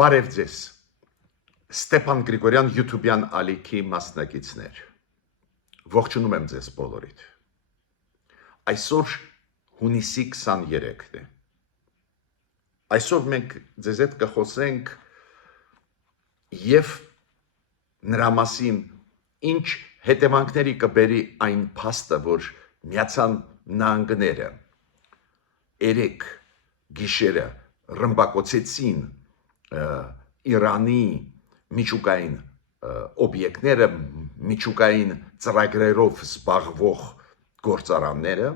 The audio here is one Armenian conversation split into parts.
Բարև ձեզ, Ստեփան Գրիգորյան YouTube-յան ալիքի մասնակիցներ, ողջունում եմ ձեզ բոլորիդ, այսօր հունիսի 23-ն է, այսօր մենք ձեզ հետ կխոսենք և նրա մասին ինչ հետևանքների կբերի այն փաստը, որ Միացյալ Նահանգները երեկ գիշերը ռմբակոծեցին Իրանի միջուկային օբյեկտները, միջուկային ծրագրերով զբաղվող գործարանները,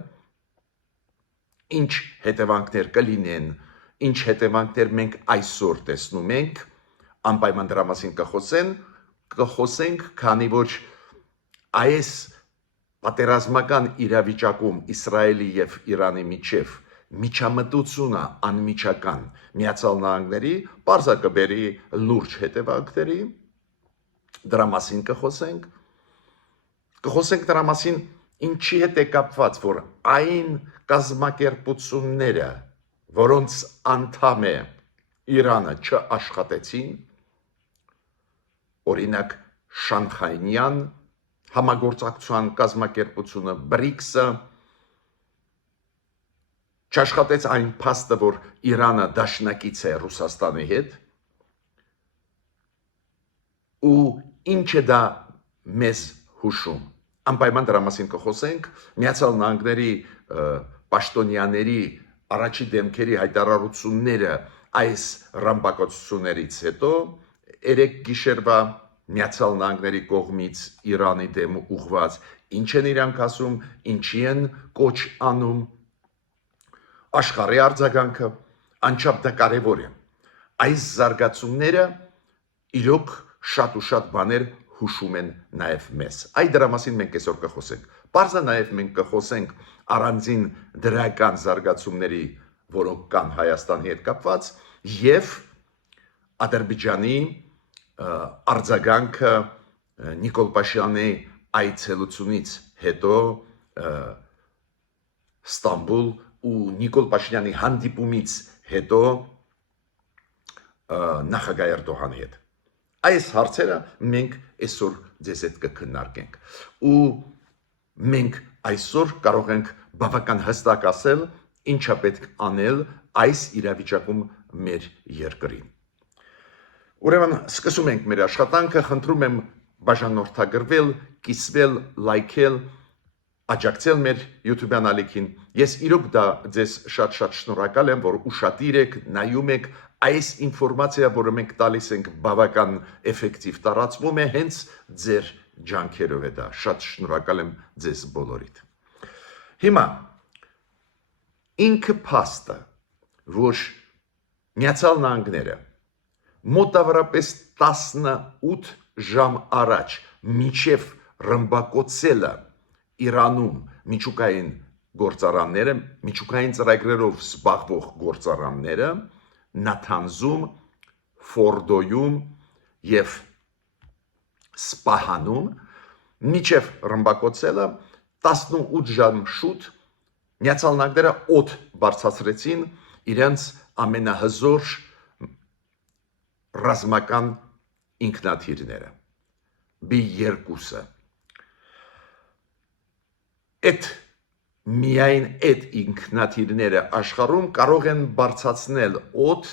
ինչ հետևանքներ կլինեն, ինչ հետևանքներ մենք այսօր տեսնում ենք, անպայման դրա մասին կխոսենք, քանի որ այս պատերազմական իրավիճակում Իսրայելի և Իրանի միջև միջամտությունը անմիջական Միացյալ Նահանգների պարզակաբերի լուրջ հետևանքների, դրա մասին կխոսենք դրա մասին ինչի հետ է կապված, որ այն կազմակերպությունները, որոնց անդամ է Իրանը չաշխատեցին, օրինակ Շանխայյան համագործակցության կազմակերպությունը, BRICS-ը, չաշխատեց այն փաստը, որ Իրանը դաշնակից է Ռուսաստանի հետ, ու ինչ է դա մեզ հուշում, անպայման դրա մասին կխոսենք, Միացյալ Նահանգների պաշտոնյաների առաջի դեմքերի հայտարարությունները այս ռմբակոծություններից հետո, երեկ գիշերվա Միացյալ Նահանգների կողմից Իրանի դեմ ուղղված, ինչ են իրանք ասում, ինչի են կոչ անում, աշխարհի արձագանքը, անչափ դա կարևոր է, այս զարգացումները իրոք շատ ու շատ բաներ հուշում են նաև մեզ, այդ դրա մասին մենք այսօր կխոսենք, պարզա նաև մենք կխոսենք առանձին դրական զարգացումների, որոնք կան Հայաստանի հետ կապված, և Ադրբեջանի արձագանքը Նիկոլ Փաշինյանի այցելությունից հետո Ստամբուլ ու Նիկոլ Փաշինյանի հանդիպումից հետո նախագահ Էրդողանի հետ, այս հարցերը մենք այսօր ձեզ հետ կքննարկենք, ու մենք այսօր կարող ենք բավական հստակ ասել, ինչա պետք անել այս իրավիճակում մեր երկրին, ուրեմն սկսում ենք մեր աշխատանքը, խնդրում եմ բաժանորդագրվել, կիսվել, լայքել, աջակցել մեր YouTube-յան ալիքին, ես իրոք դա ձեզ շատ շնորհակալ եմ, որ ուշադիր եք, նայում եք, այս ինֆորմացիա, որը մենք տալիս ենք բավական էֆեկտիվ տարածվում է, հենց ձեր ջանքերով է դա, շատ շնորհակալ եմ ձեզ բոլորիդ։ Հիմա, ինքը փաստը, որ Միացյալ Նահանգները մոտավորապես 18 ժամ առաջ մինչև ռմբակոծելը Իրանում միջուկային գործարանները, միջուկային ծրագրերով զբաղվող գործարանները, Նաթանզում, Ֆորդոյում և Սպահանում, մինչև ռմբակոծելը 18 ժամ շուտ Միացյալ Նահանգները օդ բարձրացրեցին իրենց ամենահզոր ռազմական ինքնաթիռները, B-2-ը, միայն այդ ինքնաթիռները աշխարհում կարող են բարձրացնել օդ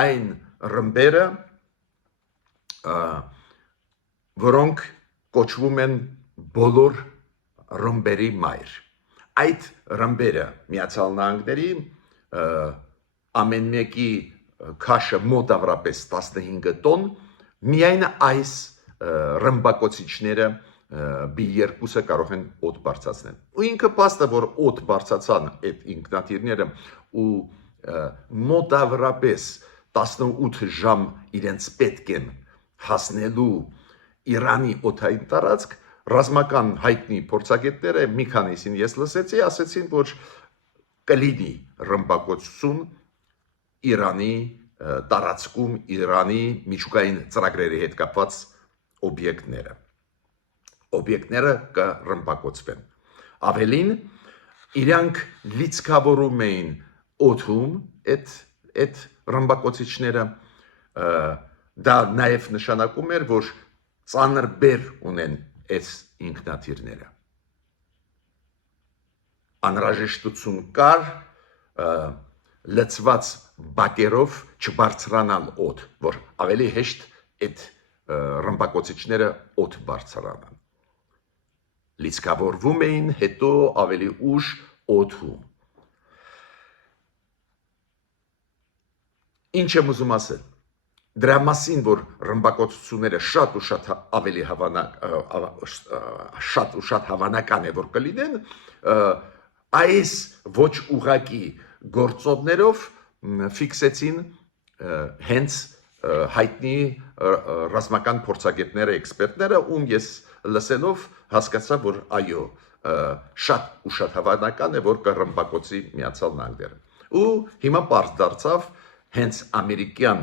այն ռմբերը, որոնք կոչվում են բոլոր ռմբերի մայր, այդ ռմբերը Միացյալ Նահանգների ամեն մեկի քաշը մոտավորապես 15 տոն, միայն այս ռմբակոծիչները B-2-ը կարող են օդ բարձրացնել, ու ինքը փաստը, որ օդ բարձրացան այդ ինքնաթիռները ու մոտավորապես 18 ժամ իրենց պետք են հասնելու Իրանի օդային տարածք, ռազմական հայտնի փորձագետները մի քանիսին ես լսեցի, ասեցին, որ կլինի ռմբակոծություն Իրանի տարածքում, Իրանի միջուկային ծրագրերի հետ կապված օբյեկտները կռմբակոծվեն, ավելին, իրանք լիցքավորում էին օդում այդ ռմբակոծիչները, դա նաև նշանակում էր, որ ծանր բեր ունեն այս ինքնաթիռները։ Անհրաժեշտություն կար լցված բակերով չբարձրանալ օդ, որ ավելի հեշտ այդ ռմբակոծիչները օդ բարձրանան։ Լիցքավորվում էին, հետո ավելի ուշ օդում։ Ինչ եմ ուզում ասել։ Դրա մասին, որ ռմբակոծությունները շատ ու շատ հավանական է, որ կլինեն, այս ոչ ուղղակի գործոններով ֆիքսեցին հենց հայտնի ռազմական փորձագետները, էքսպերտները, ում ես լսելով հասկացա, որ այո, շատ ու շատ հավանական է, որ կռմբակոծի Միացյալ Նահանգները։ Ու հիմա պարզ դարձավ հենց ամերիկյան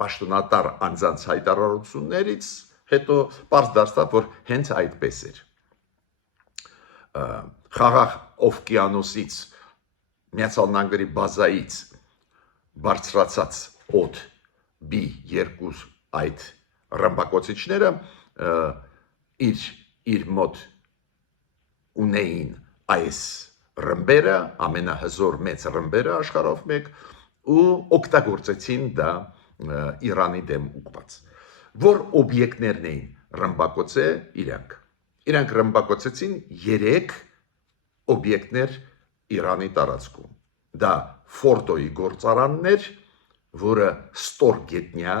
պաշտոնատար անձանց հայտարարություններից հետո պարզ դարձավ, որ հենց այդպես էր։ Խաղաղ օվկիանոսից Միացյալ Նահանգների բազայից բարձրացած օդ B2 այդ ռմբակոծիչները իր մոտ ունեին այս ռմբերը, ամենահզոր մեծ ռմբերը աշխարհով մեկ, ու օգտագործեցին դա Իրանի դեմ ուղղված։ Որ օբյեկտներն էին ռմբակոծել իրանք։ Իրանք ռմբակոծեցին 3 օբյեկտներ Իրանի տարածքում։ Դա Ֆորդոյի գործարաններ, որը Ստորգետնյա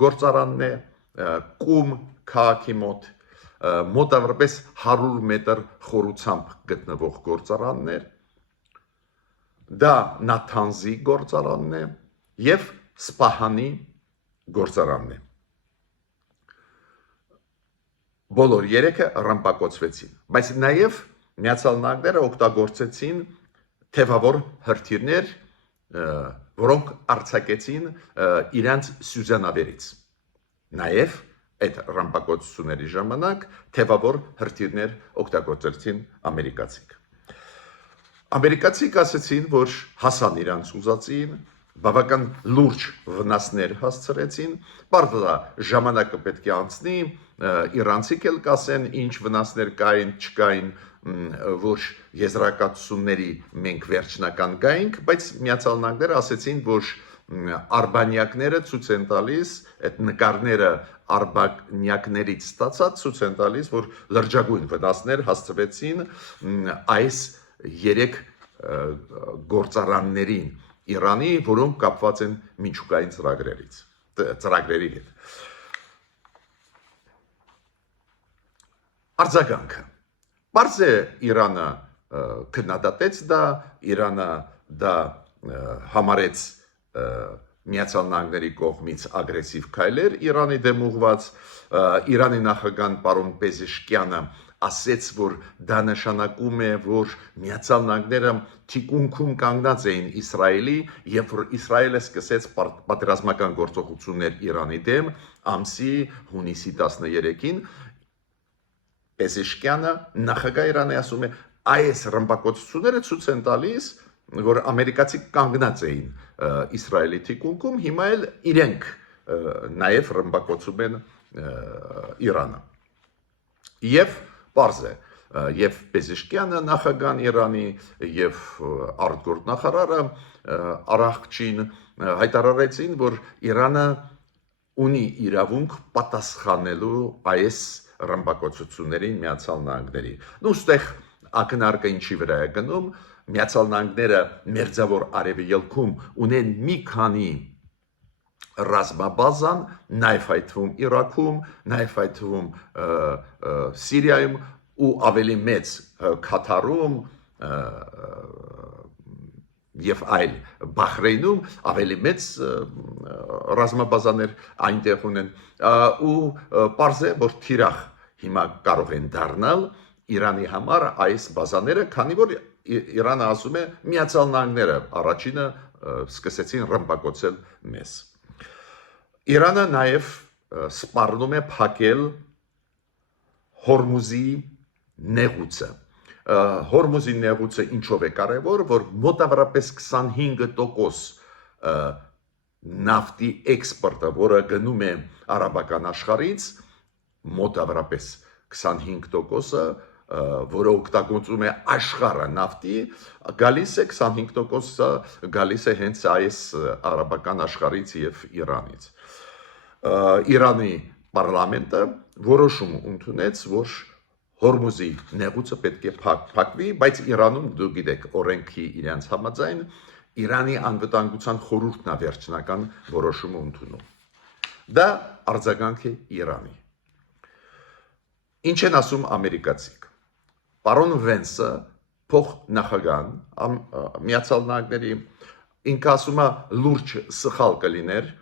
գործարանն է, Կում քաղաքի մոտ, մոտավորապես 100 մետր խորությամբ գտնվող գործարաններ, դա Նաթանզի գործարանն է և Սպահանի գործարանն է։ Բոլոր 3-ը ռմբակոծվեցին, բայց նաև Միացյալ Նահանգները օգտագործեցին թևավոր հրթիռներ, որոնք արձակեցին իրանց սյուզանավերից։ Նաև այդ ռմբակոծությունների ժամանակ թևավոր հրթիռներ օգտագործեցին ամերիկացիք։ Ամերիկացիք ասեցին, որ հասան իրանց ուզածին, բավական լուրջ վնասներ հասցրեցին, պարզա ժամանակը պետք է անցնի, իրանցիք էլ կասեն, ինչ վնասներ կային, չկային, որ եզրակացությունների մենք վերջնական գայինք, բայց Միացյալ Նահանգները ասեցին, որ արբանյակները ցույց են տալիս, այդ նկարները արբանյակներից ստացած ցույց են տալիս, որ լրջագույն վնասներ հասցվեցին այս 3 գործարաններին Իրանի, որոնք կապված են միջուկային ծրագրերի հետ։ Արձագանքը։ Պարզ է Իրանը քննադատեց դա, Իրանը դա համարեց Միացյալ Նահանգների կողմից ագրեսիվ քայլեր Իրանի դեմ ուղղված, Իրանի նախագահ պարոն Պեզեշկյանը ասեց, որ դա նշանակում է, որ Միացյալ Նահանգները թիկունքում կանգնած էին Իսրայելի, երբ որ Իսրայելը սկսեց պատերազմական գործողություններ Իրանի դեմ ամսի հունիսի 13-ին, Պեզեշկյանը նախագահ Իրանի ասում է, այս ռմբակոծությունները ցույց են տալիս, որ ամերիկացիք կանգնած էին Իսրայելի թիկունքում, հիմա էլ իրենք նաև ռմբակոծում են Իրանը։ Եվ պարզ է, եւ Պեզեշկյանը նախագահ Իրանի եւ արտգործ նախարարը առողջին հայտարարեցին, որ Իրանը ունի իրավունք պատասխանելու այս ռմբակոծություններին Միացյալ Նահանգների։ Ոստեղ ակնարկը ինչի վրա է գնում, Միացյալ Նահանգները Մերձավոր Արևելքում ունեն մի քանի ռազմաբազան, նաև այդ թվում Իրաքում, նաև այդ թվում Սիրիայում ու ավելի մեծ Քաթարում եւ այլ Բահրեյնում ավելի մեծ ռազմաբազաներ այնտեղ ունեն ու պարզ է, որ թիրախ հիմա կարող են դառնալ Իրանի համար այս բազաները, քանի որ Իրանը ասում է Միացյալ Նահանգները առաջինը սկսեցին ռմբակոծել մեզ։ Իրանը նաև սպառնում է փակել Հորմուզի նեղուցը։ Հորմուզի նեղուցը ինչով է կարևոր, որ մոտավորապես 25% նավթի էքսպորտը, որը գնում է արաբական աշխարհից, մոտավորապես 25%-ը, որը օգտագործում է աշխարհը նավթի, գալիս է 25%-ը գալիս է հենց այս արաբական աշխարհից եւ Իրանից։ Իրանի պարլամենտը որոշում ընդունեց, որ Հորմուզի նեղուցը պետք է փակվի, բայց Իրանում դու գիտեք, օրենքի իրենց համաձայն Իրանի անվտանգության խորհուրդն է վերջնական որոշումը ընդունում։ Դա արձագանք է Իրանի։ Ինչ են ասում ամերիկացիք։ Պարոն Վենսը փոխնախագահան Միացյալ Նահանգների ինքը ասում է լուրջ սխալ կլիներ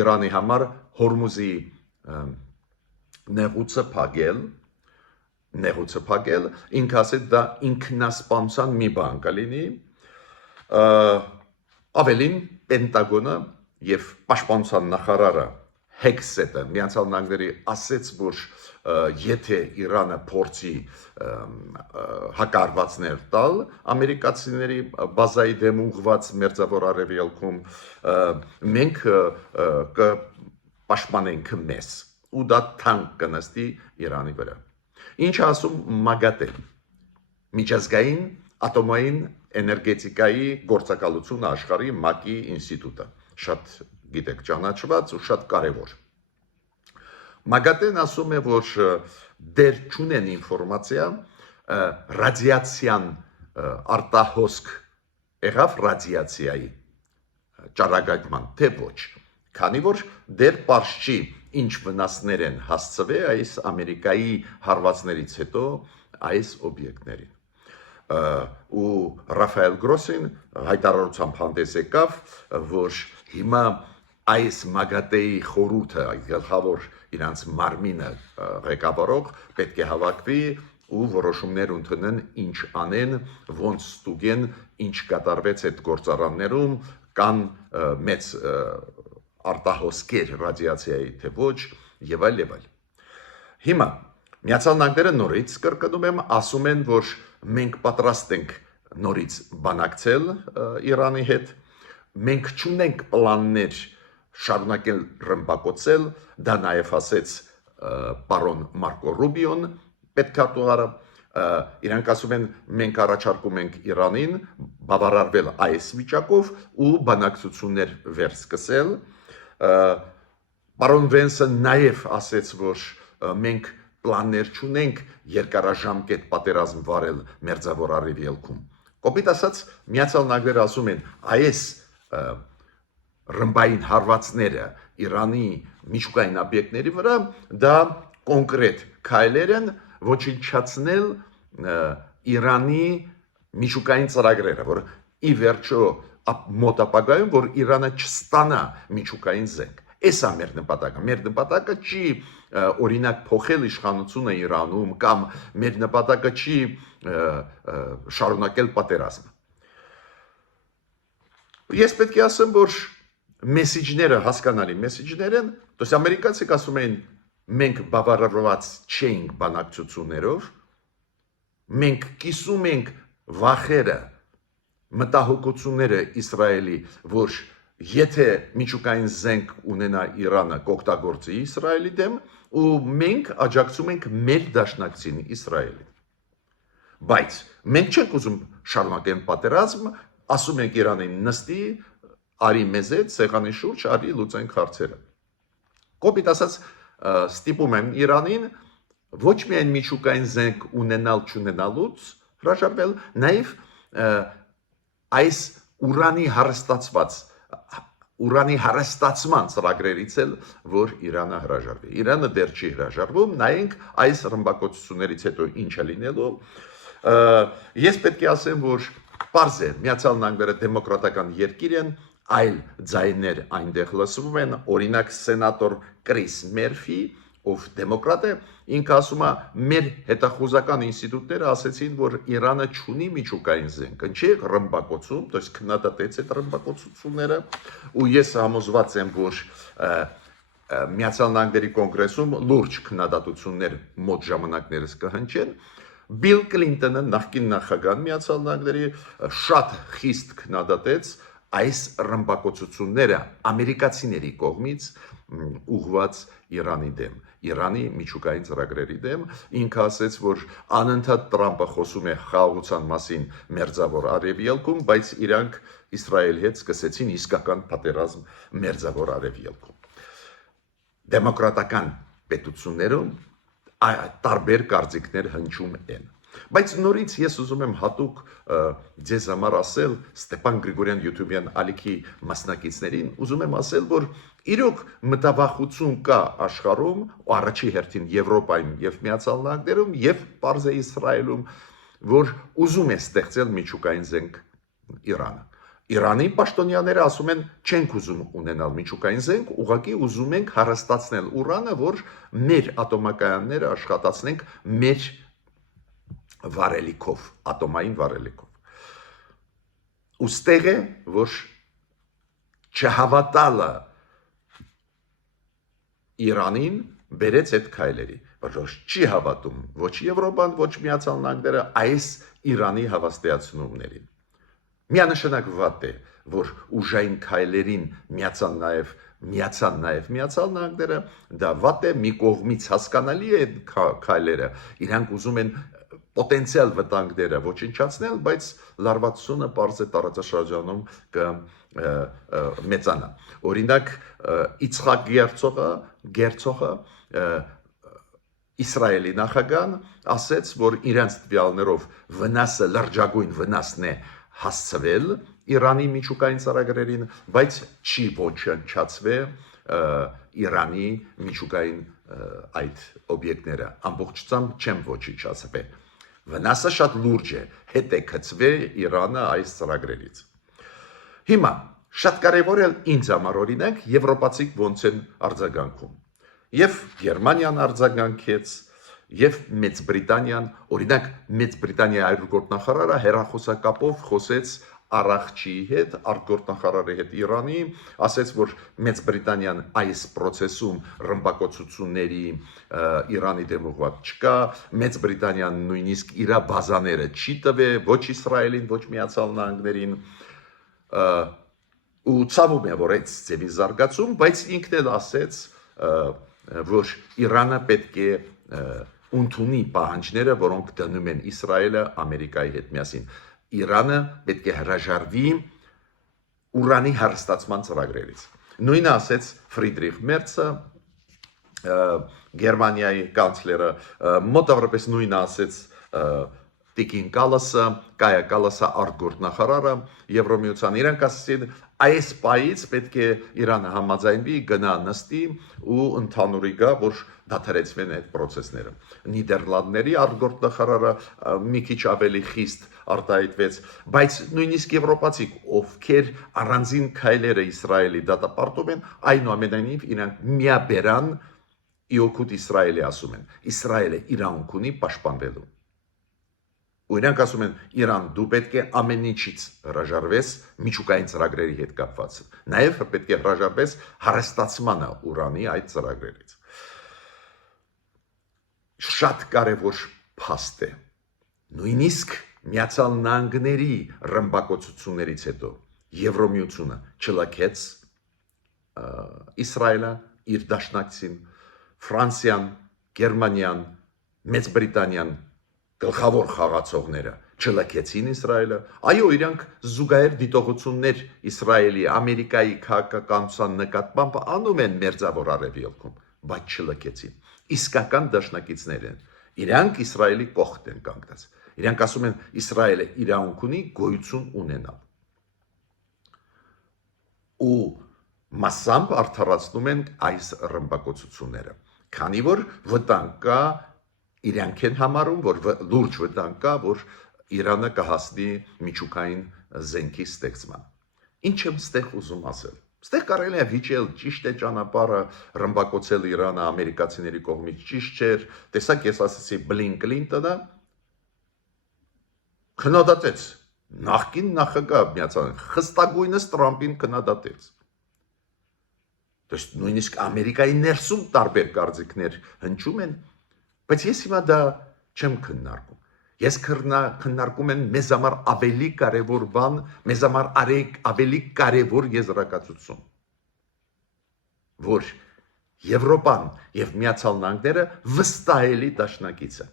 Իրանի համար Հորմուզի նեղուցը փակել, ինքը ասեց դա ինքնասպանության մի բան կլինի, ավելին Պենտագոնը եւ Պաշտպանության նախարարը Հեքսետը Միացյալ Նահանգների ասեց, որ եթե Իրանը փորձի հակարվածներ տալ ամերիկացիների բազայի դեմ ուղված մերձավոր արևելքում, մենք կպաշտպանենք մեզ ու դա թանկ կնստի Իրանի վրա։ Ինչ ասում ՄԱԳԱՏԷ-ն, միջազգային ատոմային էներգետիկայի գործակալությունը աշխարհի ՄԱԿ-ի ինստիտուտը, շատ գիտեք ճանաչված ու շատ կարևոր։ ՄԱԳԱՏԵ-ն ասում է, որ դեր չունեն ինֆորմացիա ռադիացիան արտահոսք եղավ ռադիացիայի ճառագայթման, թե ոչ, քանի որ դեր պարզ չի ինչ վնասներ են հասցվել այս Ամերիկայի հարվածներից հետո այս օբյեկտներին։ Ու Ռաֆայել Գրոսին հայտարարությամբ հանդես եկավ, որ հիմա այս ՄԱԳԱՏԵ-ի խորհուրդը, գլխավոր իրանց մարմինը ղեկավարող պետք է հավաքվի ու որոշումներ ընդունեն ինչ անեն, ոնց ստուգեն, ինչ կատարվեց այդ գործարաններում, կան մեծ արտահոսքեր ռադիացիայի, թե ոչ, եւ այլ եւ այլ։ Հիմա Միացյալ Նահանգները նորից կրկնում եմ, ասում են, որ մենք պատրաստ ենք նորից բանակցել Իրանի հետ, մենք չունենք պլաններ շարունակել ռմբակոծել, դա նաև ասեց պարոն Մարկո Ռուբիոն, պետքարտուղարը, իրանք ասում են մենք առաջարկում ենք Իրանին բավարարվել այս վիճակով ու բանակցություններ վերսկսել։ Պարոն Վենսը նաև ասեց, որ մենք պլաններ չունենք երկարաժամկետ պատերազմ վարել մերձավոր արևելքում։ Կոպիտ ասած, Միացյալ Նահանգները ասում են, այս ռմբային հարվածները Իրանի միջուկային օբյեկտների վրա դա կոնկրետ քայլեր են ոչնչացնել Իրանի միջուկային ծրագրերը, որ ի վերջո մոտ ապագայում, որ Իրանը չստանա միջուկային զենք։ Էս է մեր նպատակը։ Մեր նպատակը չի օրինակ փոխել իշխանությունը Իրանում կամ մեր նպատակը չի շարունակել պատերազմը։ Ես պետք է ասեմ, որ մեսիջները հասկանալի մեսիջներ են, դոս ամերիկացիք ասում են մենք բավարարված չենք բանակցություններով, մենք կիսում ենք վախերը, մտահոգությունները Իսրայելի, որ եթե միջուկային զենք ունենա Իրանը կօգտագործի Իսրայելի դեմ, ու մենք աջակցում ենք մեր դաշնակցին Իսրայելին։ Բայց մենք չենք ուզում շարունակել պատերազմ, ասում ենք Իրանին նստի, արի մեզ հետ սեղանի շուրջ, արի լուծենք հարցերը։ Կոպիտ ասած, ստիպում եմ Իրանին ոչ միայն միջուկային զենք ունենալ չունենալուց հրաժարվել, նաև այս ուրանի հարստացման ծրագրերից էլ, որ Իրանը հրաժարվի։ Իրանը դեռ չի հրաժարվում, նայենք այս ռմբակոծություններից հետո ինչ է լինելու։ Ես պետք է ասեմ, որ պարզ է, Միացյալ Նահանգները դեմոկրատական երկիր են, այլ ձայներ այնտեղ լսվում են, օրինակ սենատոր Կրիս Մերֆի, ով դեմոկրատ է, ինքը ասում է, մեր հետախուզական ինստիտուտները ասեցին, որ Իրանը չունի միջուկային զենք, ինչի ռմբակոծում, то есть քննադատեց այդ ռմբակոծությունները, ու ես համոզված եմ, որ Միացյալ Նահանգների կոնգրեսում լուրջ քննադատություններ մոտ ժամանակներս կհնչեն։ Բիլ Կլինտոնը նախկին նախագահ Միացյալ Նահանգների շատ խիստ քննադատեց այս ռմբակոծությունները ամերիկացիների կողմից ուղղված Իրանի դեմ, Իրանի միջուկային ծրագրերի դեմ, ինքը ասեց, որ անընդհատ Տրամպը խոսում է խաղաղության մասին Մերձավոր Արևելքում, բայց իրանք Իսրայելի հետ սկսեցին իսկական պատերազմ Մերձավոր Արևելքում։ Դեմոկրատական պետություններում տարբեր կարծիքներ հնչում են։ Բայց նորից ես ուզում եմ հատուկ ձեզ համար ասել Ստեփան Գրիգորյան YouTube-յան ալիքի մասնակիցներին, ուզում եմ ասել, որ իրոք մտավախություն կա աշխարհում, առաջի հերթին Եվրոպայում եւ Միացյալ Նահանգներում եւ պարզ է Իսրայելում, որ ուզում է ստեղծել միջուկային զենք Իրանը։ Իրանի պաշտոնյաները ասում են, չենք ուզում ունենալ միջուկային զենք, ուղղակի ուզում ենք հարստացնել ուրանը, որ մեր ատոմակայանները աշխատացնենք մեր վարելիքով, ատոմային վարելիքով։ Ուստեղ է, որ չհավատալը Իրանին բերեց այդ քայլերի, որ չի հավատում ոչ Եվրոպան, ոչ Միացյալ Նահանգները այս Իրանի հավաստիացնումներին։ Միանշանակ վատ է, որ ուժային քայլերին միացան նաև Միացյալ Նահանգները, դա վատ է, մի կողմից հասկանալի է քայլերը, իրանք ուզում են պոտենցիալ վտանգները ոչնչացնել, բայց լարվածությունը պարզ է տարածաշրջանում կմեծանա։ Օրինակ Իցխակ Գերցողը Իսրայելի նախագահան ասեց, որ իրանց տվյալներով վնասը լրջագույն վնասն է հասցվել Իրանի միջուկային ծրագրերին, բայց չի ոչնչացվել Իրանի միջուկային այդ օբյեկտները ամբողջությամբ չեն ոչնչացվել։ Վնասը շատ լուրջ է, հետ է գցվել Իրանը այս ծրագրերից։ Հիմա շատ կարևոր է ինձ համար օրինակ եվրոպացիք ոնց են արձագանքում։ Եվ Գերմանիան արձագանքեց, եւ Մեծ Բրիտանիան, օրինակ Մեծ Բրիտանիայի արտգործնախարարը հերախոսակապով խոսեց Արախչի հետ, արտգործնախարարի հետ Իրանի, ասեց, որ Մեծ Բրիտանիան այս process-ում ռմբակոծությունների Իրանի դեմ ուղղված չկա, Մեծ Բրիտանիան նույնիսկ իր բազաները չի տվել ոչ Իսրայելին, ոչ Միացյալ Նահանգներին, ու ցավում է, որ այդ ծևի զարգացում, բայց ինքն էլ ասեց, որ Իրանը պետք է ընդունի պահանջները, որոնք դնում են Իսրայելը Ամերիկայի հետ միասին։ Իրանը պետք է հրաժարվի ուրանի հարստացման ծրագրերից։ Նույնը ասեց Ֆրիդրիխ Մերցը, Գերմանիայի կանցլերը, մոտավորապես նույնը ասեց Տիկին Կալասը, Կայա Կալասը արտգործնախարարը Եվրոմիության, իրանք ասեցին այս պայից պետք է Իրանը համաձայնվի, գնա նստի ու ընդհանուրի գա, որ դադարեցվեն այդ process-ները։ Նիդերլանդների արտգործնախարարը մի քիչ ավելի խիստ արտահայտվեց, բայց նույնիսկ եվրոպացիք, ովքեր առանձին քայլերը Իսրայելի դատապարտում են, այնուամենայնիվ իրանք միաբերան իօգուտ Իսրայելի ասում են, Իսրայելը իրավունք ունի պաշտպանվելու։ Ու իրանք ասում են, Իրան, դու պետք է ամեն ինչից հրաժարվես միջուկային ծրագրերի հետ կապված։ Նաև պետք է հրաժարվես հարստացմանը ուրանի այդ ծրագրերից։ Շատ կարևոր փաստ է։ Նույնիսկ Միացյալ Նահանգների ռմբակոծություններից հետո Եվրոմիությունը չլքեց Իսրայելը իր դաշնակցին, Ֆրանսիան, Գերմանիան, Մեծ Բրիտանիան գլխավոր խաղացողները չլքեցին Իսրայելը, այո, իրանք զուգահեռ դիտողություններ Իսրայելի, Ամերիկայի քաղաքականության նկատմամբ անում են Մերձավոր Արևելքում, բայց չլքեցին։ Իսկական դաշնակիցներ են, իրանք Իսրայելի կողքն են կանգնած, իրանք ասում են Իսրայելը իրավունք ունի գոյություն ունենալ։ Ու մասամբ արդարացնում են այս ռմբակոծությունները, քանի որ վտանգ կա իրանք են համարում, որ լուրջ վտանգ կա, որ Իրանը կհասնի միջուկային զենքի ստեղծման։ Ինչ եմ ստեղ ուզում ասել։ Ստեղ կարելի է վիճել, ճիշտ է ճանապարհը ռմբակոծել Իրանը ամերիկացիների կողմից ճիշտ չէր, տեսակ ես ասացի Բլին Կլինտոնը քննադատեց նախկին նախագահ Միացյալ խստագույնս Տրամպին քննադատեց։ Դες նույնիսկ Ամերիկայի ներսում տարբեր կարծիքներ հնչում են, բայց ես հիմա դա չեմ քննարկում։ Ես քննարկում եմ մեզ համար ավելի կարևոր բան, մեզ համար ավելի կարևոր եզրակացություն, որ Եվրոպան եւ Միացյալ Նահանգները վստահելի դաշնակից են։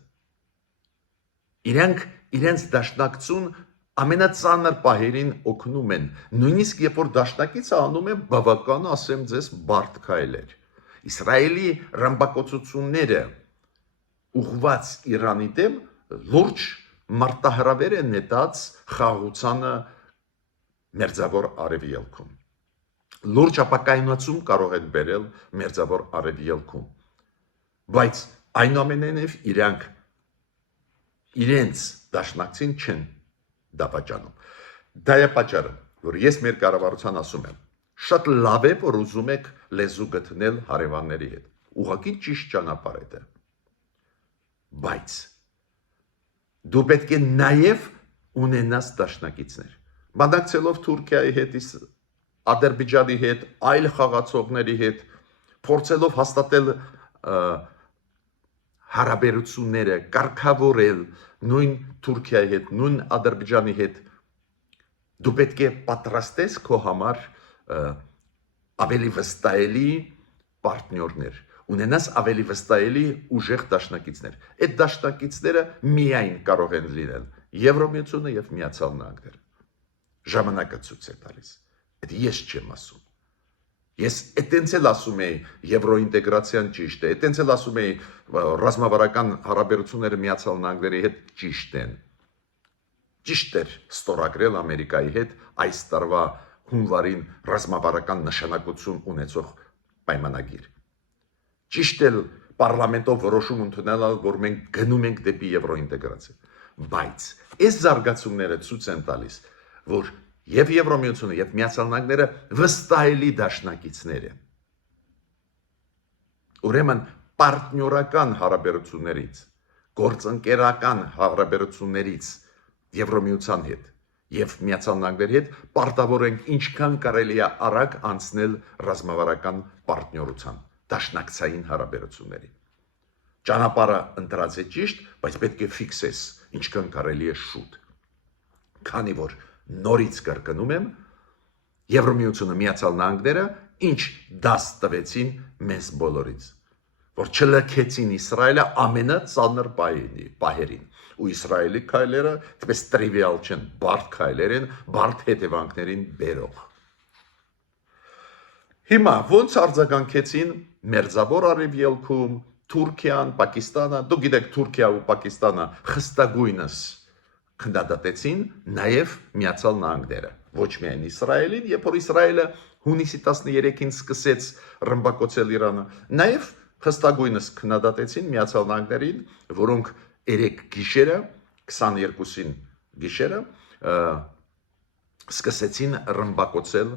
Իրանք իրենց դաշնակցուն ամենածանր պահերին օգնում են, նույնիսկ երբ որ դաշնակիցը անում է բավական, ասեմ ձեզ, բարդ քայլեր։ Իսրայելի ռմբակոծությունները ուղղված Իրանի դեմ լուրջ մարտահրավեր է նետած խաղաղությանը Մերձավոր Արևելքում։ Լուրջ ապակայունացում կարող են բերել Մերձավոր Արևելքում, բայց այնուամենայնիվ իրանք իրենց դաշնակցին չեն դավաճանում։ Դա է պատճառը, որ ես մեր կառավարության ասում եմ, շատ լավ է, որ ուզում եք լեզու գտնել հարևանների հետ։ Ուղղակի ճիշտ ճանապարհ է դա։ Բայց դու պետք է նաև ունենաս դաշնակիցներ։ Բանակցելով Թուրքիայի հետ, Ադրբեջանի հետ, այլ խաղացողների հետ, փորձելով հաստատել հարաբերությունները, կարգավորել նույն Թուրքիայի հետ, նույն Ադրբեջանի հետ, դու պետք է պատրաստես քո համար ավելի վստահելի պարտներներ, ունենաս ավելի վստահելի ուժեղ դաշնակիցներ։ Այդ դաշնակիցները միայն կարող են լինել Եվրամիությունը եւ Միացյալ Նահանգները։ Ժամանակը ցույց է տալիս։ Այդ ես չեմ ասում։ Ես այդտենց էլ ասում եի եվրոինտեգրացիան ճիշտ է, այդտենց էլ ասում եի ռազմավարական հարաբերությունները Միացյալ Նահանգների հետ ճիշտ են։ Ճիշտ էր ստորագրել Ամերիկայի հետ այս տարվա հունվարին ռազմավարական նշանակություն ունեցող պայմանագիր։ Ճիշտ է պարլամենտով որոշում ընդունել, որ մենք գնում ենք դեպի եվրոինտեգրացիա։ Բայց այս զարգացումները ցույց են տալիս, որ եւ Եվրամիությունը եւ Միացյալ Նահանգները վստահելի դաշնակիցներ են։ Ուրեմն պարտներական հարաբերություններից, գործընկերական հարաբերություններից Եվրամիության հետ եւ Միացյալ Նահանգների հետ պարտավոր ենք ինչքան կարելի է արագ անցնել ռազմավարական պարտներության, դաշնակցային հարաբերությունների։ Ճանապարհը ընտրած է ճիշտ, բայց պետք է ֆիքսես ինչքան կարելի է շուտ։ Քանի որ նորից կրկնում եմ, Եվրամիությունը, Միացյալ Նահանգները ինչ դաս տվեցին մեզ բոլորից, որ չլքեցին Իսրայելը ամենածանր պահերին, ու Իսրայելի քայլերը այդպես տրիվիալ չեն, բարդ քայլեր են, բարդ հետևանքներին բերող։ Հիմա ոնց արձագանքեցին Մերձավոր Արևելքում, Թուրքիան, Պակիստանը, դու գիտեք Թուրքիա ու Պակիստանը խստագույնս քննադատեցին նաև Միացյալ Նահանգները, ոչ միայն Իսրայելին, երբ որ Իսրայելը հունիսի 13-ին սկսեց ռմբակոծել Իրանը, նաև խստագույնս քննադատեցին Միացյալ Նահանգներին, որոնք 3 գիշերը, 22-ին գիշերը սկսեցին ռմբակոծել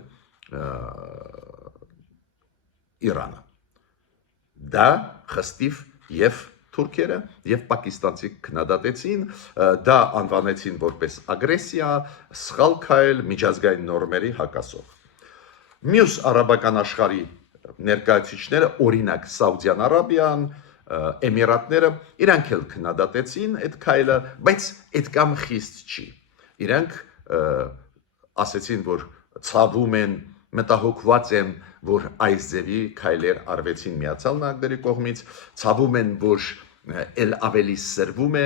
Իրանը։ Դա խստիվ եւ թուրքերը եւ պակիստանցի քննադատեցին, դա անվանեցին որպես ագրեսիա, սխալ քայլ, միջազգային նորմերի հակասող։ Մյուս արաբական աշխարհի ներկայացուցիչները, օրինակ Սաուդյան Արաբիան, Էմիրատները, իրանք էլ քննադատեցին այդ քայլը, բայց այդքան խիստ չի։ Իրանք ասեցին, որ ցավում են, մտահոգված են, որ այս ձևի քայլեր արվեցին Միացյալ Նահանգների կողմից, ցավում են, որ էլ ավելի սրվում է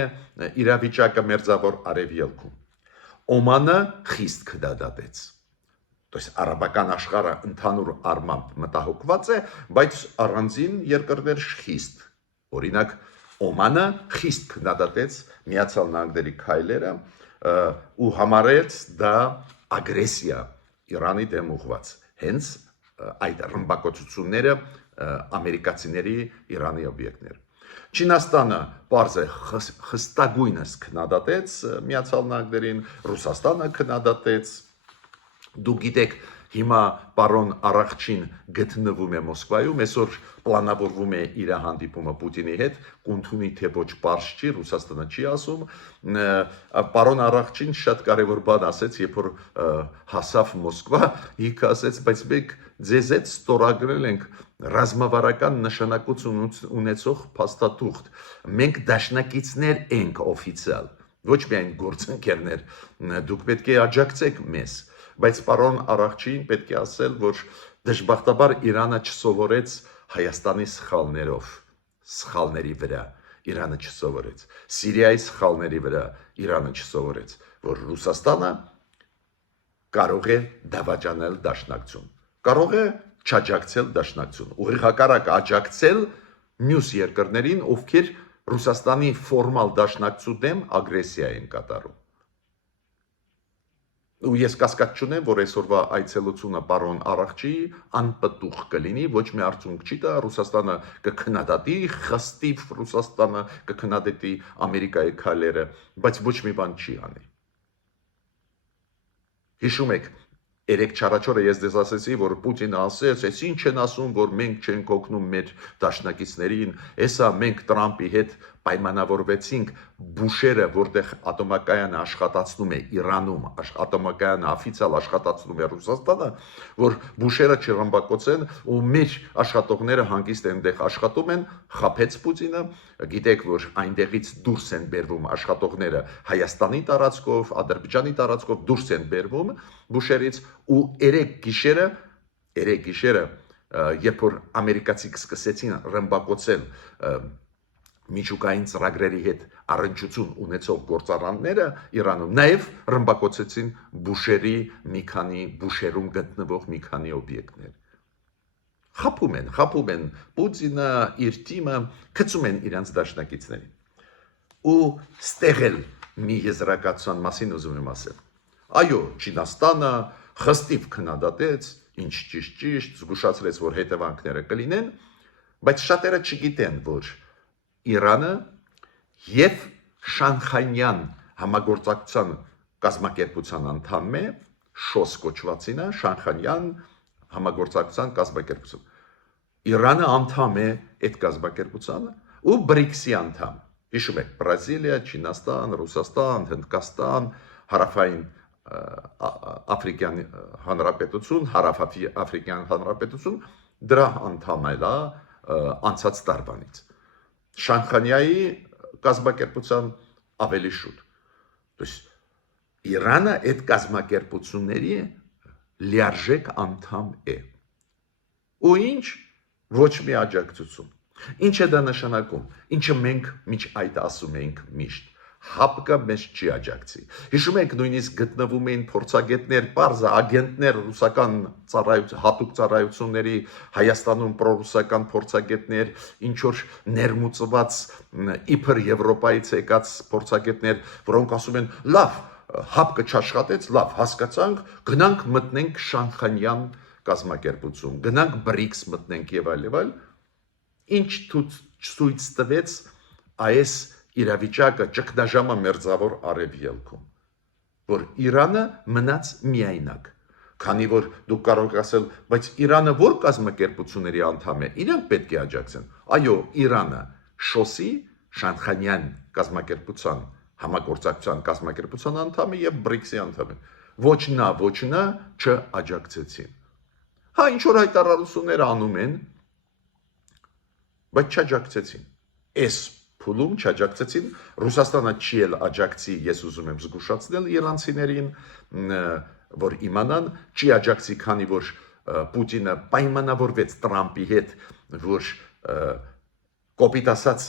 իրավիճակը Մերձավոր Արևելքում։ Օմանը խիստ քննադատեց։ Դες արաբական աշխարհը ընդհանուր առմամբ մտահոգված է, բայց առանձին երկրներ խիստ։ Օրինակ Օմանը խիստ քննադատեց Միացյալ Նահանգների քայլերը ու համարեց դա ագրեսիա Իրանի դեմ ուղղված։ Հենց այդ ռմբակոծությունները ամերիկացիների Իրանի օբյեկտներ։ Չինաստանը պարզ է խստագույնս քննադատեց Միացյալ Նահանգներին, Ռուսաստանը քննադատեց։ Դու գիտեք, հիմա պարոն Արախչին գտնվում է Մոսկվայում, այսօր պլանավորվում է իր հանդիպումը Պուտինի հետ, կընդունի թե ոչ պարզ չի, Ռուսաստանը չի ասում։ Պարոն Արախչին շատ կարևոր բան ասեց, երբ որ հասավ Մոսկվա, ինքը ասեց, բայց մենք ձեզ հետ ստորագրել ենք ռազմավարական նշանակություն ունեցող փաստաթուղթ։ Մենք դաշնակիցներ ենք օֆիցիալ։ Ոչ միայն գործընկերներ, դուք պետք է աջակցեք մեզ, բայց պարոն Արաղչին պետք է ասել, որ դժբախտաբար Իրանը չսովորեց Հայաստանի սխալների վրա, Իրանը չսովորեց, Սիրիայի սխալների վրա Իրանը չսովորեց, որ Ռուսաստանը կարող է դավաճանել դաշնակցություն, կարող է չաջակցել դաշնակցություն, ուղիղ հակառակ աջակցել մյուս երկրներին, ովքեր Ռուսաստանի ֆորմալ դաշնակցու դեմ ագրեսիա են կատարում։ Ու ես կասկած չունեմ, որ այսօրվա այցելությունը պարոն Արաղչի անպտուղ կլինի, ոչ մի արդյունք չի տա, Ռուսաստանը կքննադատի, խստիվ Ռուսաստանը կքննադատի Ամերիկայի քայլերը, բայց ոչ մի բան չի անի։ Հիշում եք, երեք չարաչորը ես դες ասեցի, որ Պուտինը ասեց, այս ինչ են ասում, որ մենք չենք օգնում մեր դաշնակիցներին, հեսա մենք Տրամպի հետ պայմանավորվեցինք Բուշերը, որտեղ ատոմակայանը աշխատացնում է Իրանում, ատոմակայանը օֆիցիալ աշխատացնում է Ռուսաստանը, որ Բուշերը չրմբակոծեն ու մեր աշխատողները հանգիստ այնտեղ աշխատում են, խաբեց Պուտինը, գիտեք, որ այնտեղից դուրս են բերվում աշխատողները Հայաստանի տարածքով, Ադրբեջանի տարածքով դուրս են բերվում Բուշերից ու երեք գիշերը, երբ որ ամերիկացիք սկսեցին ռմբակոծել միջուկային ծրագրերի հետ առնչություն ունեցող գործարանները Իրանում, նաև ռմբակոծեցին Բուշերում գտնվող մի քանի օբյեկտներ։ Խաբում են Պուտինը, իր թիմը, գցում են իրենց դաշնակիցներին։ Ու ստեղել մի եզրակացության մասին ուզում եմ ասել։ Այո, Չինաստանը խստիվ քննադատեց, ինչ ճիշտ, զգուշացրեց, որ հետևանքները կլինեն, բայց շատերը չգիտեն, որ Իրանը եւ Շանխայյան համագործակցության կազմակերպության անդամ է, ՇՈՍ կոչվածինը, Շանխայյան համագործակցության կազմակերպություն։ Իրանը անդամ է այդ կազմակերպությանը ու BRICS-ի անդամ։ Հիշում եք, Բրազիլիա, Չինաստան, Ռուսաստան, Հնդկաստան, Հարավային Աֆրիկյան Հանրապետություն, Հարավաֆրիկյան Հանրապետություն դրա անդամ է անցած տարվանից։ Շանխայայի կազմակերպության ավելի շուտ։ То есть Իրանը այդ կազմակերպությունների լիարժեք անդամ է։ Ու ինչ ոչ մի աջակցություն։ Ինչ է դա նշանակում։ Ինչը մենք միջ այդ ասում ենք միշտ։ Հապկը մեզ չի աջակցի։ Հիշում եք, նույնիսկ գտնվում էին փորձագետներ, պարզը ագենտներ ռուսական հատուկ ծառայությունների Հայաստանում պրոռուսական փորձագետներ, ինչ որ ներմուծված իբր Եվրոպայից եկած փորձագետներ, որոնք ասում են, լավ, հապկը չաշխատեց, լավ, հասկացանք, գնանք մտնենք Շանխայյան կազմակերպություն, գնանք BRICS մտնենք եւ այլ, ինչ ցույց տվեց այս իրավիճակը ճգնաժամը մերձավոր արևելքում, որ Իրանը մնաց միայնակ, քանի որ դուք կարող եք ասել, բայց Իրանը որ կազմակերպությունների անդամ է, իրենք պետք է աջակցեն։ Այո, Իրանը ՇՈՍ-ի Շանխայյան կազմակերպության համագործակցության կազմակերպության անդամ է եւ BRICS-ի անդամ է։ Ոչ նա չաջակցեցին։ Հա, ինչ որ հայտարարություններ անում են, բայց չաջակցեցին։ Այս փուլում չաջակցեցին, Ռուսաստանը չի էլ աջակցի, ես ուզում եմ զգուշացնել իրանցիներին, որ իմանան, չի աջակցի, քանի որ Պուտինը պայմանավորվեց Տրամպի հետ, որ կոպիտ ասած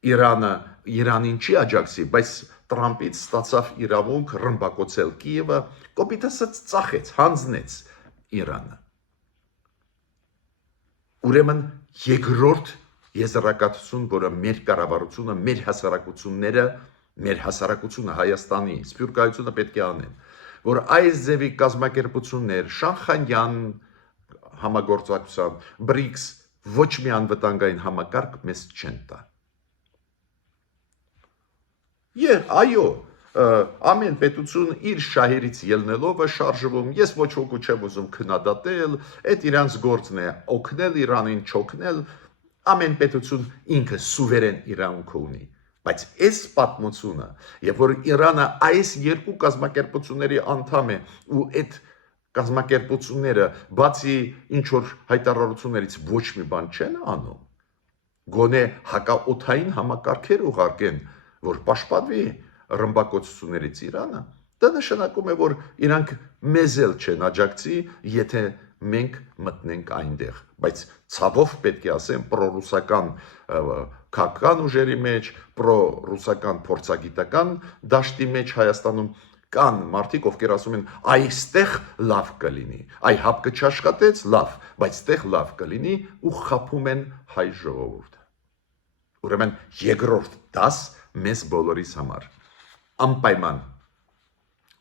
Իրանին չի աջակցի, բայց Տրամպից ստացավ իրավունք ռմբակոծել Կիևը, կոպիտ ասած ծախեց, հանձնեց Իրանը։ Ուրեմն երկրորդ եզրակացություն, որը մեր կառավարությունը, մեր հասարակությունը Հայաստանի սփյուռքայությունը պետք է անեն, որ այս ձևի կազմակերպություններ, Շանխայյան համագործակցության, BRICS ոչ մի անվտանգային համակարգ մեզ չեն տա։ Այո, ամեն պետություն իր շահերից ելնելով է շարժվում, ես ոչ ոքի չեմ ուզում քննադատել, այդ իրանց գործն է օգնել Իրանին, չօգնել, ամեն պետություն ինքը սուվերեն իրավունք ունի, բայց այս պատմությունը, երբ որ Իրանը այս երկու կազմակերպությունների անդամ է ու այդ կազմակերպությունները բացի ինչ որ հայտարարություններից ոչ մի բան չեն անում, գոնե հակաօդային համակարգեր ուղարկեն, որ պաշտպանվի ռմբակոծություններից Իրանը, դա նշանակում է, որ իրանք մեզ էլ չեն աջակցի, եթե մենք մտնենք այնտեղ, բայց ցավով պետք է ասեմ, պրոռուսական քաղաքական ուժերի մեջ, պրոռուսական փորձագիտական դաշտի մեջ Հայաստանում կան մարդիկ, ովքեր ասում են, այստեղ լավ կլինի, այ հապկը չաշխատեց, լավ, բայց այստեղ լավ կլինի ու խափում են հայ ժողովուրդը։ Ուրեմն երկրորդ դաս մեզ բոլորիս համար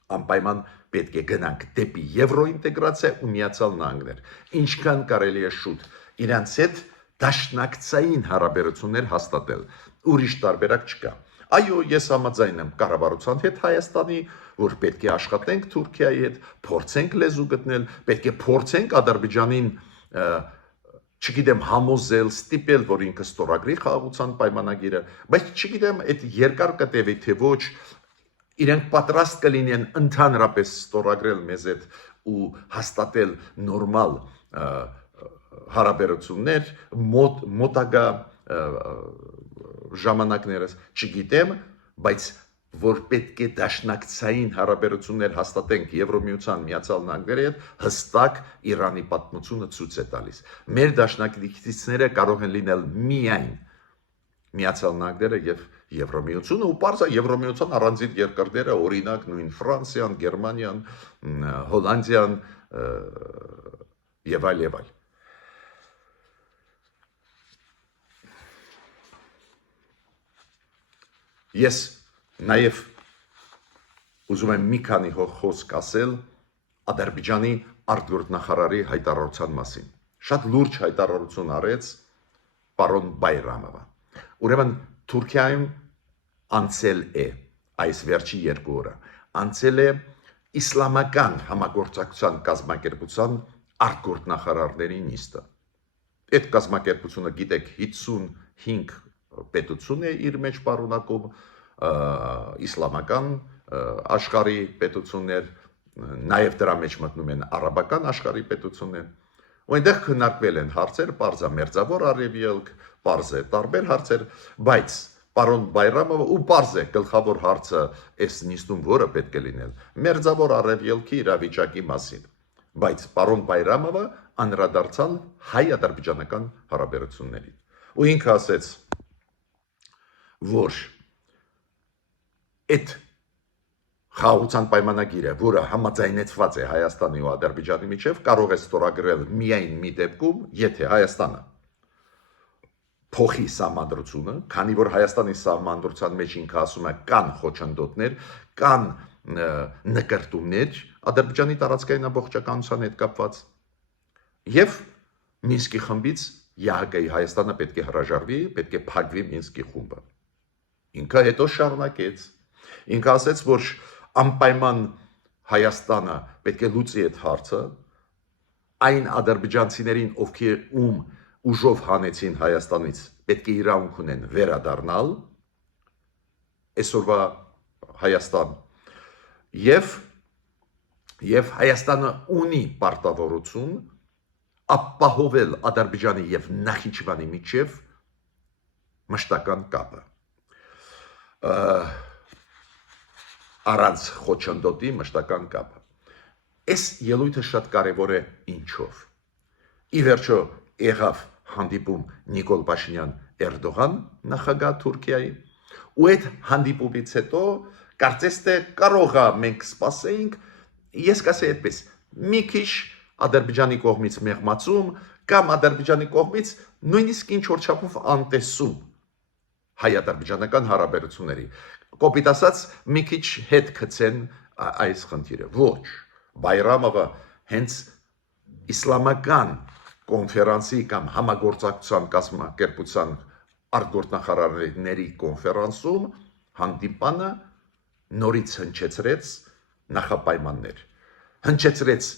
անպայման պետք է գնանք դեպի եվրոինտեգրացիա ու Միացյալ Նահանգներ, ինչքան կարելի է շուտ իրանց հետ դաշնակցային հարաբերություններ հաստատել, ուրիշ տարբերակ չկա։ Այո, ես համաձայն եմ կառավարության հետ Հայաստանի, որ պետք է աշխատենք Թուրքիայի հետ, փորձենք լեզու գտնել, պետք է փորձենք Ադրբեջանին չգիտեմ համոզել, ստիպել, որ ինքը ստորագրի խաղաղության պայմանագիրը, բայց չգիտեմ այդ երկար կտևի թե ոչ, իրենք պատրաստ կլինեն ընդհանրապես ստորագրել մեզ հետ ու հաստատել նորմալ հարաբերություններ, մոտակա ժամանակներս չգիտեմ, բայց որ պետք է դաշնակցային հարաբերություններ հաստատենք Եվրոմիության Միացյալ Նահանգների հետ, հստակ Իրանի պատմությունը ցույց է տալիս։ Մեր դաշնակիցները կարող են լինել միայն Միացյալ Նահանգները եւ Եվրոմիությունը ու պարզա Եվրոմիության առանձին երկրները, օրինակ նույն Ֆրանսիան, Գերմանիան, Հոլանդիան եւ այլ։ Ես նաև ուզում եմ մի քանի խոսք ասել Ադրբեջանի արտգործնախարարի հայտարարության մասին։ Շատ լուրջ հայտարարություն արեց պարոն Բայրամովը։ Ուրեմն Թուրքիայում անցել է այս վերջի 2 օրը, անցել է իսլամական համագործակցության կազմակերպության արտգործնախարարների նիստը։ Այդ կազմակերպությունը, գիտեք, 55 պետություն է իր մեջ պարունակում, իսլամական աշխարհի պետություններ, նաև դրա մեջ մտնում են արաբական աշխարհի պետություններ, ու այնտեղ քննարկվել են հարցեր, պարզա մերձավոր արևելք, պարզ է տարբեր հարցեր, բայց պարոն Բայրամովը ու պարզ է գլխավոր հարցը այս նիստում որը պետք է լինել, մերձավոր արևելքի իրավիճակի մասին, բայց պարոն Բայրամովը անդրադարձան հայ-ադրբեջանական հարաբերություններին, ու ինքը ասեց, որ այդ խաղաղության պայմանագիրը, որը համաձայնեցված է Հայաստանի ու Ադրբեջանի միջև, կարող է ստորագրել միայն մի դեպքում, եթե Հայաստանը փոխի սահմանադրությունը, քանի որ Հայաստանի սահմանադրության մեջ ինքը ասում է կան խոչընդոտներ, կան նկարտումներ Ադրբեջանի տարածքային ամբողջականության հետ կապված, եւ Մինսկի խմբից ԵԱՀԿ-ի Հայաստանը պետք է հրաժարվի, պետք է փակվի Մինսկի խումբը։ Ինքը հետո շարունակեց, ինքը ասեց, որ անպայման Հայաստանը պետք է լուծի այդ հարցը, այն ադրբեջանցիներին, ովքեր ուժով հանեցին Հայաստանից, պետք է իրավունք ունեն վերադառնալ այսօրվա Հայաստան, եւ Հայաստանը ունի պարտավորություն ապահովել Ադրբեջանի եւ Նախիջևանի միջև մշտական կապը։ Առանց խոչընդոտի մշտական կապը։ Այս ելույթը շատ կարևոր է ինչով։ Ի վերջո եղավ հանդիպում Նիկոլ Փաշինյան-Էրդողան նախագահ Թուրքիայի, ու այդ հանդիպումից հետո կարծես թե կարող է մենք սպասեինք, ես կասեի այդպես, մի քիչ Ադրբեջանի կողմից մեղմացում կամ Ադրբեջանի կողմից նույնիսկ ինչ որ չափով անտեսում հայ-ադրբեջանական հարաբերությունների։ Կոպիտ ասած, մի քիչ հետ գցեն այս խնդիրը։ Ոչ, Բայրամովը հենց իսլամական կոնֆերանսի կամ համագործակցության կազմակերպության արտգործնախարարների կոնֆերանսում հանդիպանը նորից հնչեցրեց նախապայմաններ։ Հնչեցրեց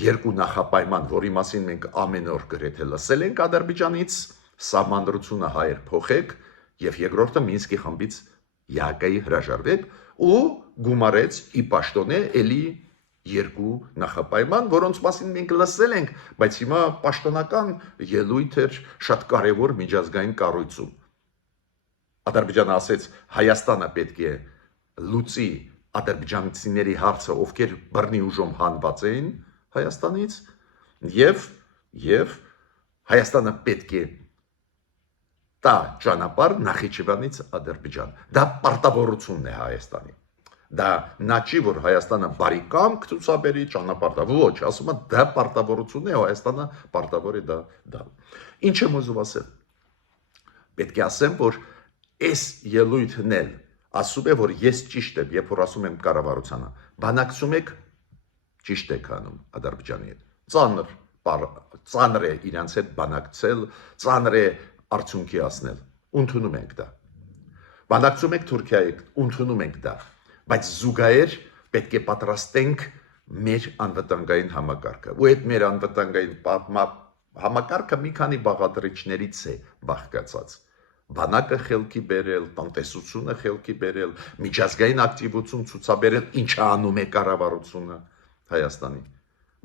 2 նախապայման, որի մասին մենք ամեն օր գրեթե լսել ենք Ադրբեջանից, սահմանադրությունը հայեր փոխեք, եւ երկրորդը Մինսկի խմբից ԵԱՀԿ-ի հրաժարվեք, ու գումարեց ի պաշտոնե էլի 2 նախապայման, որոնց մասին մենք լսել ենք, բայց հիմա պաշտոնական ելույթ էր շատ կարևոր միջազգային կառույցում։ Ադրբեջանը ասեց, Հայաստանը պետք է լուծի ադրբեջանցիների հարցը, ովքեր բռնի ուժում հանված էին Հայաստանից, եւ Հայաստանը պետք է տա ճանապարհ Նախիջևանից Ադրբեջան։ Դա պարտավորությունն է Հայաստանի։ Դա նա չի, որ Հայաստանը բարի կամք ցուցաբերի ճանապարհ տա։ Ոչ, ասում եմ դա պարտավորություն է, Հայաստանը պարտավոր է դա։ Ինչ եմ ուզում ասել։ Պետք է ասեմ, որ այս ելույթն էլ ասում է, որ ես ճիշտ եմ, երբ որ ասում եմ կառավարությանը, բանակցում եք, ճիշտ եք անում Ադրբեջանի հետ։ Ծանր է իրանց հետ բանակցել, ծանր է արդյունքի հասնել։ Ընդունում ենք դա։ Բանակցում եք Թուրքիայի հետ, ընդունում ենք դա, բայց զուգահեռ պետք է պատրաստենք մեր անվտանգային համակարգը։ Ու այդ մեր անվտանգային համակարգը մի քանի բաղադրիչներից է բաղկացած։ Բանակը խելքի բերել, տնտեսությունը խելքի բերել, միջազգային ակտիվություն ցուցաբերել, ինչը անում է կառավարությունը Հայաստանի։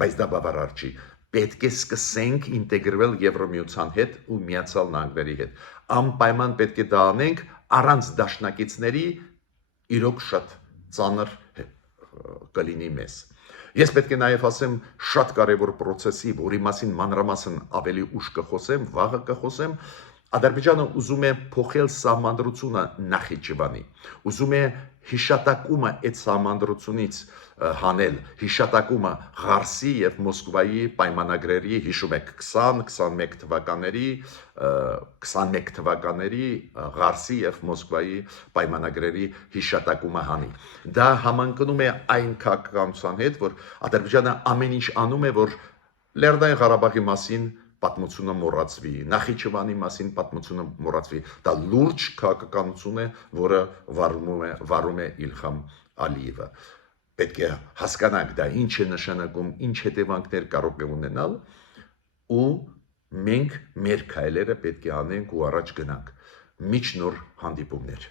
Բայց դա բավարար չի։ Պետք է սկսենք ինտեգրվել Եվրոմիության հետ ու Միացյալ Նահանգների հետ։ Անպայման պետք է դա անենք առանց դաշնակիցների, իրոք շատ ծանր կլինի մեզ։ Ես պետք է նաև ասեմ շատ կարևոր process-ի, որի մասին մանրամասն ավելի ուշ կխոսեմ, վաղը կխոսեմ, Ադրբեջանը ուզում է փոխել սահմանադրությունը Նախիջևանի, ուզում է հիշատակումը այդ սահմանադրությունից հանել, հիշատակումը Ղարսի եւ Մոսկվայի պայմանագրերի, հիշում եք 21 թվականների Ղարսի եւ Մոսկվայի պայմանագրերի հիշատակումը հանի։ Դա համընկնում է այն քաղաքականության հետ, որ Ադրբեջանը ամեն ինչ անում է, որ Լեռնային Ղարաբաղի մասին պատմությունը մոռացվի, Նախիջևանի մասին պատմությունը մոռացվի։ Դա լուրջ քաղաքականություն է, որը վարում է Իլհամ Ալիևը։ Պետք է հասկանանք դա ինչ է նշանակում, ինչ հետևանքներ կարող է ունենալ, ու մենք մեր քայլերը պետք է անենք ու առաջ գնանք։ Մինչ նոր հանդիպումներ։